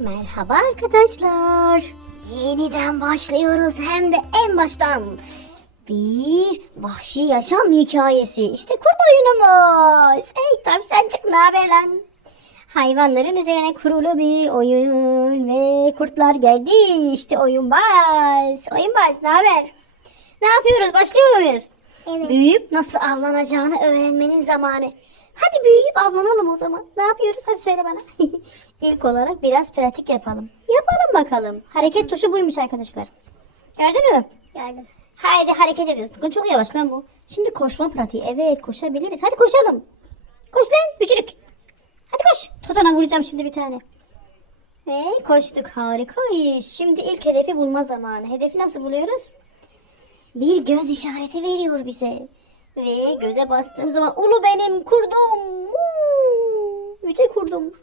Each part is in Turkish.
Merhaba arkadaşlar. Yeniden başlıyoruz hem de en baştan. Bir vahşi yaşam hikayesi. İşte kurt oyunumuz. Hey tavşancık ne haber lan? Hayvanların üzerine kurulu bir oyun ve kurtlar geldi. İşte oyunbaz. Oyunbaz ne haber? Ne yapıyoruz? Başlıyor muyuz? Evet. Büyüyüp nasıl avlanacağını öğrenmenin zamanı. Hadi büyüyüp avlanalım o zaman. Ne yapıyoruz? Hadi söyle bana. İlk olarak biraz pratik yapalım. Yapalım bakalım. Hareket tuşu buymuş arkadaşlar. Gördün mü? Gördüm. Haydi hareket ediyoruz. Çok yavaş lan bu. Şimdi koşma pratiği. Evet koşabiliriz. Hadi koşalım. Koş lan bücürük. Hadi koş. Tutana vuracağım şimdi bir tane. Ve koştuk harika iş. Şimdi ilk hedefi bulma zamanı. Hedefi nasıl buluyoruz? Bir göz işareti veriyor bize. Ve göze bastığım zaman ulu benim kurdum. Yüce kurdum.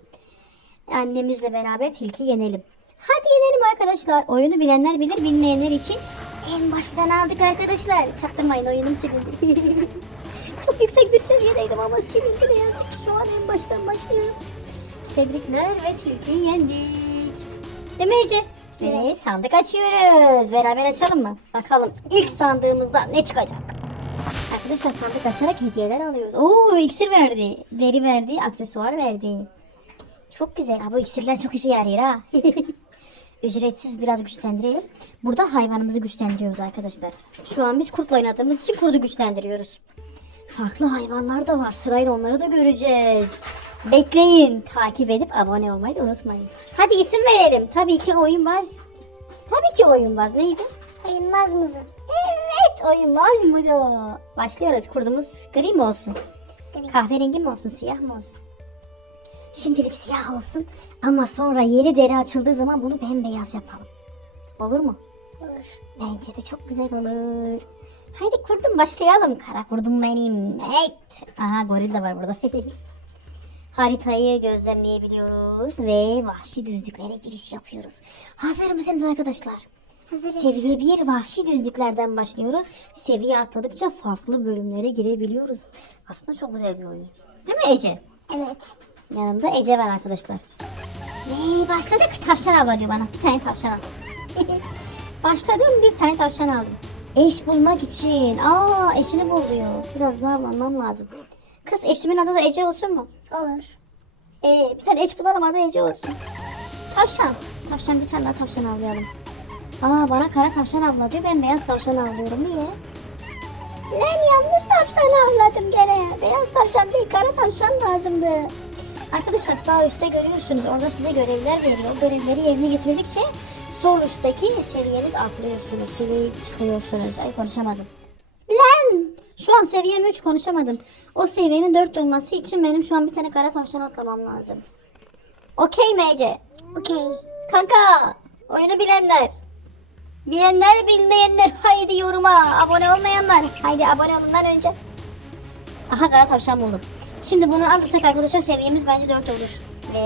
Annemizle beraber tilki yenelim. Hadi yenelim arkadaşlar. Oyunu bilenler bilir bilmeyenler için en baştan aldık arkadaşlar. Çaktırmayın oyunum silindi. Çok yüksek bir seviyedeydim ama silindi ne yazık ki şu an en baştan başlıyorum. Tebrikler ve tilkiyi yendik. Değil mi Ece? Ve sandık açıyoruz. Beraber açalım mı? Bakalım ilk sandığımızda ne çıkacak? Arkadaşlar sandık açarak hediyeler alıyoruz. Oo iksir verdi. Deri verdi. Aksesuar verdi. Çok güzel. Ha, bu iksirler çok işe yarıyor ha. Ücretsiz biraz güçlendirelim. Burada hayvanımızı güçlendiriyoruz arkadaşlar. Şu an biz kurtla oynadığımız için kurdu güçlendiriyoruz. Farklı hayvanlar da var. Sırayla onları da göreceğiz. Bekleyin. Takip edip abone olmayı da unutmayın. Hadi isim verelim. Tabii ki oyunbaz. Tabii ki oyunbaz. Neydi? Sayılmaz mısın? Evet oyunbaz Muzo. Başlıyoruz. Kurdumuz gri mi olsun? Gri. Kahverengi mi olsun? Siyah mı olsun? Şimdilik siyah olsun. Ama sonra yeni deri açıldığı zaman bunu bembeyaz yapalım. Olur mu? Olur. Bence de çok güzel olur. Haydi kurdum başlayalım. Kara kurdum benim. Evet. Aha goril de var burada. Haritayı gözlemleyebiliyoruz ve vahşi düzlüklere giriş yapıyoruz. Hazır mısınız arkadaşlar? Hazırız. Seviye 1 vahşi düzlüklerden başlıyoruz. Seviye atladıkça farklı bölümlere girebiliyoruz. Aslında çok güzel bir oyun. Değil mi Ece? Evet. Yanımda Ece var arkadaşlar. Ve başladık. Tavşan avla diyor bana. Bir tane tavşan al. Başladım bir tane tavşan aldım. Eş bulmak için. Aa eşini bul diyor. Biraz daha avlanmam lazım. Kız eşimin adı da Ece olsun mu? Olur. Ee, bir tane eş bulalım adı Ece olsun. Tavşan. Tavşan bir tane daha tavşan avlayalım. Aa bana kara tavşan avla diyor. Ben beyaz tavşan avlıyorum. Niye? Lan yanlış tavşan avladım gene. Beyaz tavşan değil kara tavşan lazımdı. Arkadaşlar sağ üstte görüyorsunuz. Orada size görevler veriyor. Görevleri yerine getirdikçe sol üstteki seviyeniz atlıyorsunuz. Seviyeyi çıkıyorsunuz. Ay konuşamadım. Lan! Şu an seviyem 3 konuşamadım. O seviyenin 4 olması için benim şu an bir tane kara tavşan atlamam lazım. Okey mi Ece? Okey. Kanka oyunu bilenler. Bilenler bilmeyenler haydi yoruma. Abone olmayanlar haydi abone olundan önce. Aha kara tavşan buldum. Şimdi bunu alırsak arkadaşlar seviyemiz bence 4 olur. Ve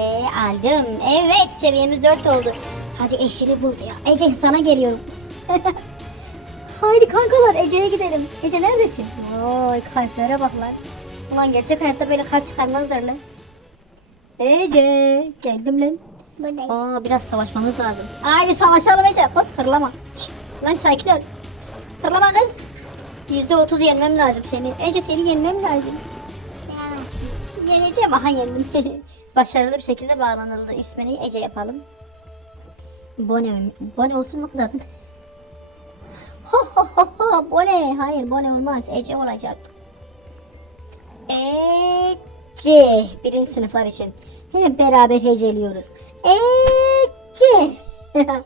aldım. Evet seviyemiz 4 oldu. Hadi eşini bul diyor. Ece sana geliyorum. Haydi kankalar Ece'ye gidelim. Ece neredesin? Vay kalplere bak lan. Ulan gerçek hayatta böyle kalp çıkarmazlar lan. Ece geldim lan. Buradayım. Aa biraz savaşmamız lazım. Haydi savaşalım Ece. Kız hırlama. Şşt, lan sakin ol. Hırlama kız. Yüzde otuz yenmem lazım seni. Ece seni yenmem lazım. Beğenmezsin. Yeneceğim. Aha yendim. Başarılı bir şekilde bağlanıldı. İsmini Ece yapalım. Bone, Bone olsun mu kız adın? Ho ho ho ho. Bone. Hayır Bone olmaz. Ece olacak. Ece. Birinci sınıflar için. Hemen beraber heceliyoruz. Ece.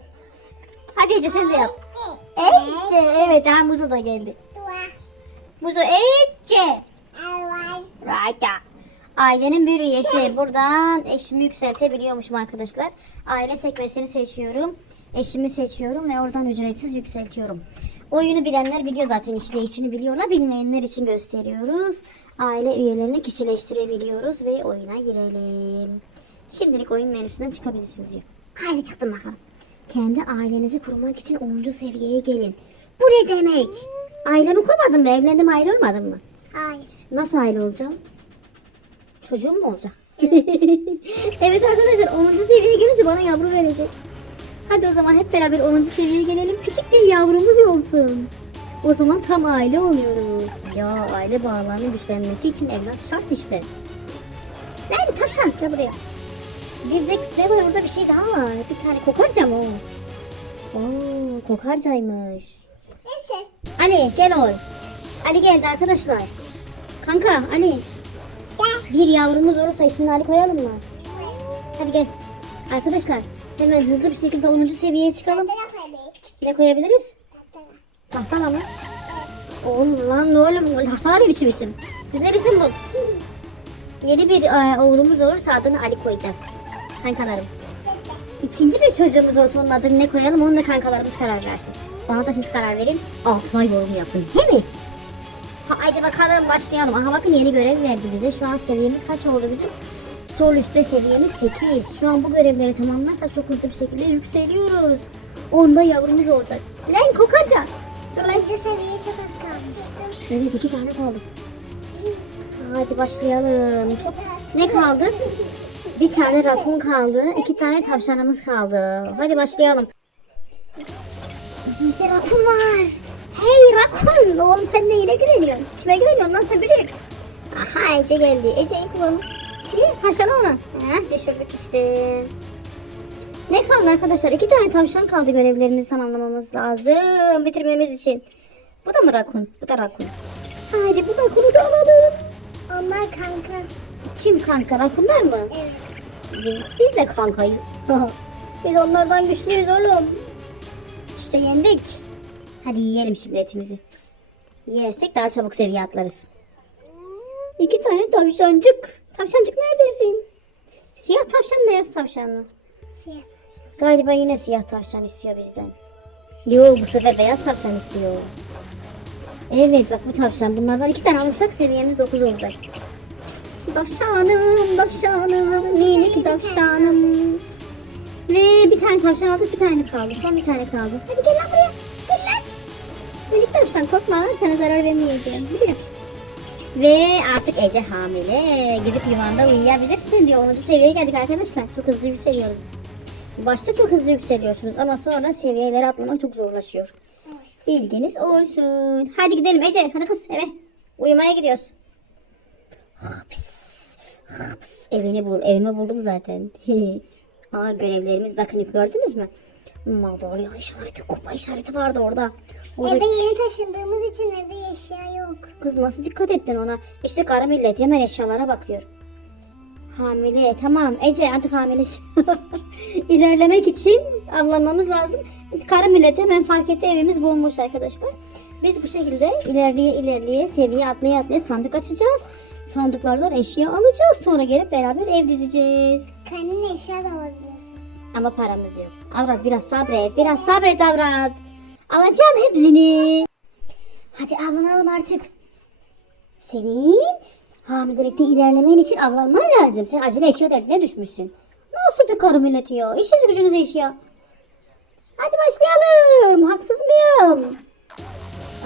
Hadi Ece sen de yap. Ece. Evet daha Muzo da geldi. Muzo Ece. Rayka. Ailenin bir üyesi. Buradan eşimi yükseltebiliyormuşum arkadaşlar. Aile sekmesini seçiyorum. Eşimi seçiyorum ve oradan ücretsiz yükseltiyorum. Oyunu bilenler biliyor zaten işleyişini biliyorlar. Bilmeyenler için gösteriyoruz. Aile üyelerini kişileştirebiliyoruz ve oyuna girelim. Şimdilik oyun menüsünden çıkabilirsiniz diyor. Haydi çıktım bakalım. Kendi ailenizi kurmak için 10. seviyeye gelin. Bu ne demek? Ailemi kurmadın mı? Evlendim aile olmadın mı? Hayır. Nasıl aile olacağım? Çocuğum mu olacak? evet arkadaşlar 10. seviyeye gelince bana yavru verecek. Hadi o zaman hep beraber 10. seviyeye gelelim. Küçük bir yavrumuz olsun. O zaman tam aile oluyoruz. Ya aile bağlarının güçlenmesi için evlat şart işte. Ben tavşan gel buraya. Bir de ne var orada bir şey daha var. Bir tane kokarca mı o? Oo, kokarcaymış. Neyse. Ali gel oğlum. Ali geldi arkadaşlar. Kanka Ali. Bir yavrumuz olursa ismini Ali koyalım mı? Hadi gel. Arkadaşlar hemen hızlı bir şekilde 10. seviyeye çıkalım. Ne koyabiliriz? Tahtala mı? Oğlum lan ne oğlum? Tahtala ne biçim isim? Güzel isim bu. Yeni bir e, oğlumuz olursa adını Ali koyacağız. Kankalarım. İkinci bir çocuğumuz olsa onun adını ne koyalım onu da kankalarımız karar versin. Bana da siz karar verin. Altına yorum yapın. Değil mi? Haydi bakalım başlayalım. Aha bakın yeni görev verdi bize. Şu an seviyemiz kaç oldu bizim? Sol üstte seviyemiz 8. Şu an bu görevleri tamamlarsak çok hızlı bir şekilde yükseliyoruz. Onda yavrumuz olacak. Lan kokarca. Önce seviyeye çok az kalmış. Evet iki tane kaldı. Hadi başlayalım. Çok... Ne kaldı? Bir tane rakun kaldı. iki tane tavşanımız kaldı. Hadi başlayalım. Önümüzde rakun var. Hey rakun. Oğlum sen de yine güveniyorsun. Kime güveniyorsun lan sen? Aha Ece geldi. Ece'yi kullanın. İyi parçala onu. Heh, düşürdük işte. Ne kaldı arkadaşlar? İki tane tavşan kaldı görevlerimizi tamamlamamız lazım. Bitirmemiz için. Bu da mı rakun? Bu da rakun. Haydi bu rakunu da alalım. Onlar kanka. Kim kanka? Rakunlar mı? Evet. Biz, biz de kankayız. biz onlardan güçlüyüz oğlum. İşte yendik. Hadi yiyelim şimdi etimizi. Yersek daha çabuk seviye atlarız. İki tane tavşancık. Tavşancık neredesin? Siyah tavşan beyaz tavşan mı? Siyah. Galiba yine siyah tavşan istiyor bizden. Yo bu sefer beyaz tavşan istiyor. Evet bak bu tavşan. Bunlardan iki tane alırsak seviyemiz 9 olacak. Tavşanım, tavşanım, minik tavşanım. Ve bir tane tavşan aldık bir tane kaldı. Son bir tane kaldı. Hadi gel lan buraya. Gel lan. Minik tavşan korkma lan sana zarar vermeyeceğim. Yürü. Ve artık Ece hamile. Gidip yuvanda uyuyabilirsin diyor. 10. seviyeye geldik arkadaşlar. Çok hızlı yükseliyoruz. Başta çok hızlı yükseliyorsunuz ama sonra seviyeleri atlamak çok zorlaşıyor. Bilginiz olsun. Hadi gidelim Ece. Hadi kız eve. Uyumaya gidiyoruz. Hapis. Hapis. Evini bul. Evimi buldum zaten. Aa görevlerimiz bakın gördünüz mü? Madalya işareti, kupa işareti vardı orada. Orada Eve yeni taşındığımız için evde eşya yok. Kız nasıl dikkat ettin ona? İşte karı millet hemen eşyalara bakıyor. Hamile tamam Ece artık hamilesin. İlerlemek için avlanmamız lazım. Karı millet hemen fark etti evimiz bomboş arkadaşlar. Biz bu şekilde ilerleye ilerleye seviye atlaya atlaya sandık açacağız. Sandıklardan eşya alacağız. Sonra gelip beraber ev dizeceğiz. Kendine eşya da alabiliyorsun. Ama paramız yok. Avrat biraz sabret. Biraz sabret Avrat. Alacağım hepsini. Hadi avlanalım artık. Senin hamilelikte ilerlemen için avlanman lazım. Sen acele eşya derdine düşmüşsün. Nasıl bir karı milleti ya? İşiniz gücünüz eşya. Hadi başlayalım. Haksız mıyım?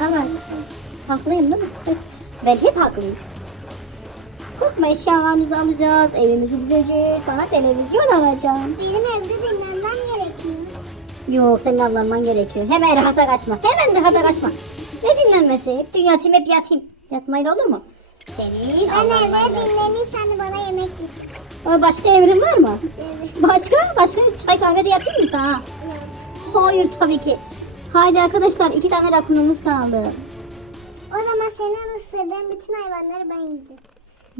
Avrat. Haklıyım değil mi? Ben hep haklıyım. Korkma eşyalarımızı alacağız. Evimizi düzeceğiz. Sana televizyon alacağım. Benim evde dinlenmem gerekiyor. Yok senin avlanman gerekiyor. Hemen rahata kaçma. Hemen rahata kaçma. Ne dinlenmesi? Hep dün yatayım hep yatayım. Yatmayla olur mu? Senin Ben evde dinleneyim sen de bana yemek yap. Ama Başka emrin var mı? Evet. Başka? Başka çay kahve de yapayım mı sana? Hayır tabii ki. Haydi arkadaşlar iki tane rakunumuz kaldı. O zaman senin ısırdığın bütün hayvanları ben yiyeceğim.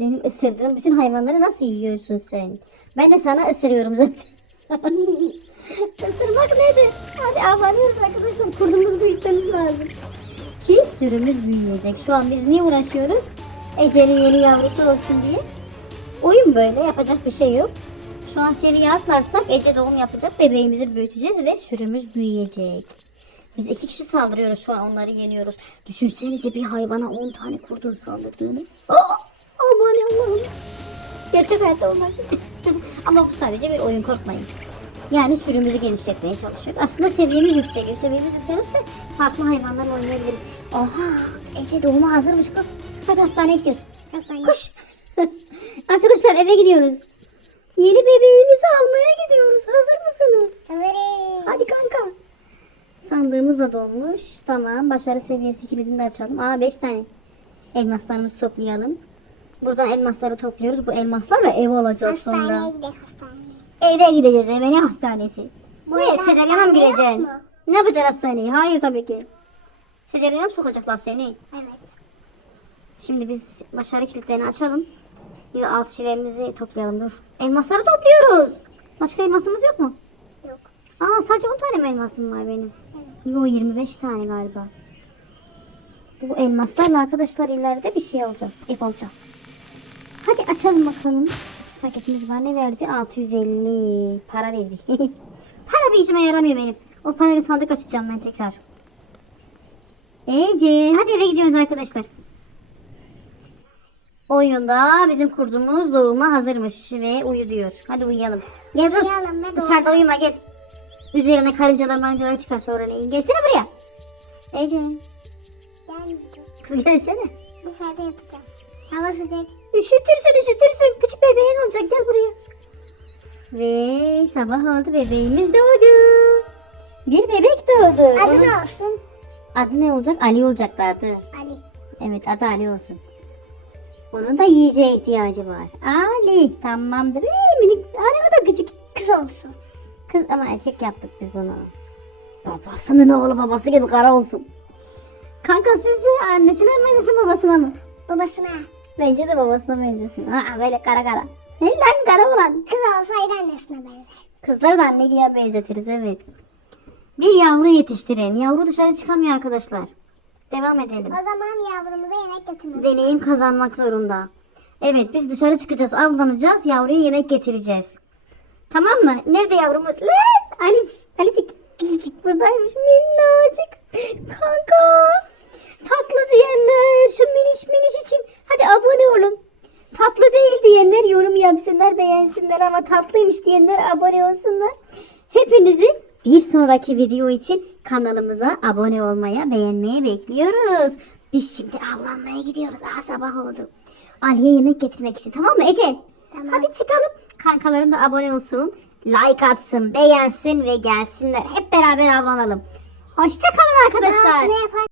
Benim ısırdığım bütün hayvanları nasıl yiyorsun sen? Ben de sana ısırıyorum zaten. Isırmak nedir? Hadi avlanıyoruz arkadaşlar. Kurdumuzu büyütmemiz lazım. Ki sürümüz büyüyecek. Şu an biz niye uğraşıyoruz? Ece'nin yeni yavrusu olsun diye. Oyun böyle yapacak bir şey yok. Şu an seviye atlarsak Ece doğum yapacak. Bebeğimizi büyüteceğiz ve sürümüz büyüyecek. Biz iki kişi saldırıyoruz şu an onları yeniyoruz. Düşünsenize bir hayvana 10 tane kurdun saldırdığını. Aa, aman Allah'ım. Gerçek hayatta olmaz. Ama bu sadece bir oyun korkmayın. Yani sürümüzü genişletmeye çalışıyoruz. Aslında seviyemiz yükseliyor. Seviyemiz yükselirse farklı hayvanlar oynayabiliriz. Oha! Ece doğuma hazırmış kız. Hadi hastaneye gidiyoruz. Hastaneye. Koş. Arkadaşlar eve gidiyoruz. Yeni bebeğimizi almaya gidiyoruz. Hazır mısınız? Hazırız. Hadi kanka. Sandığımız da dolmuş. Tamam. Başarı seviyesi kilidini de açalım. Aa 5 tane. Elmaslarımızı toplayalım. Buradan elmasları topluyoruz. Bu elmaslarla ev alacağız sonra. Hastaneye gidelim hastaneye. Eve gideceğiz. Eve ne hastanesi? Bu ne? evde Sezeryana mı gireceksin? mu? Ne yapacaksın hastaneye? Hayır tabii ki. Sezeryana mı sokacaklar seni? Evet. Şimdi biz başarı kilitlerini açalım. Biz alt şeylerimizi toplayalım dur. Elmasları topluyoruz. Başka elmasımız yok mu? Yok. Aa sadece 10 tane mi elmasım var benim? Evet. Yo 25 tane galiba. Bu elmaslarla arkadaşlar ileride bir şey alacağız. Ev alacağız. Açalım bakalım. Paketimiz var. Ne verdi? 650. Para verdi. Para bir işime yaramıyor benim. O parayla sandık açacağım ben tekrar. Ece hadi eve gidiyoruz arkadaşlar. Oyunda bizim kurdumuz doğuma hazırmış ve uyu diyor. Hadi uyuyalım. Gel kız. Uyuyalım, Dışarıda uyuma gel. Üzerine karıncalar mancalar çıkar sonra neyin. Gelsene buraya. Ece. Gelmeyeceğim. Kız gelsene. Dışarıda yatacağım. Hava sıcak. Üşütürsün üşütürsün. Küçük bebeğin olacak gel buraya. Ve sabah oldu bebeğimiz doğdu. Bir bebek doğdu. Adı ne olsun? Adı ne olacak? Ali olacaktı adı. Ali. Evet adı Ali olsun. Onun da yiyeceğe ihtiyacı var. Ali tamamdır. Ee, minik ne kadar küçük. Kız olsun. Kız ama erkek yaptık biz bunu. Babasının oğlu babası gibi kara olsun. Kanka sizce annesine mi babasına mı? Babasına. Bence de babasına benzesin. Ha böyle kara kara. Ne lan kara olan? Kız olsaydı annesine benzer. Kızları da anneye benzetiriz evet. Bir yavru yetiştirin. Yavru dışarı çıkamıyor arkadaşlar. Devam edelim. O zaman yavrumuza yemek götürmemiz. Deneyim kazanmak zorunda. Evet biz dışarı çıkacağız, avlanacağız, yavruya yemek getireceğiz. Tamam mı? Nerede yavrumuz? Lan! Aliç, Alicik. Alicik buradaymış minnacık. Kanka. Tatlı diyenler şu miniş miniş için. Hadi abone olun. Tatlı değil diyenler yorum yapsınlar, beğensinler ama tatlıymış diyenler abone olsunlar. Hepinizi bir sonraki video için kanalımıza abone olmaya, beğenmeye bekliyoruz. Biz şimdi avlanmaya gidiyoruz. Aha sabah oldu. Ali'ye yemek getirmek için tamam mı Ece? Tamam. Hadi çıkalım. Kankalarım da abone olsun. Like atsın, beğensin ve gelsinler. Hep beraber avlanalım. Hoşçakalın arkadaşlar.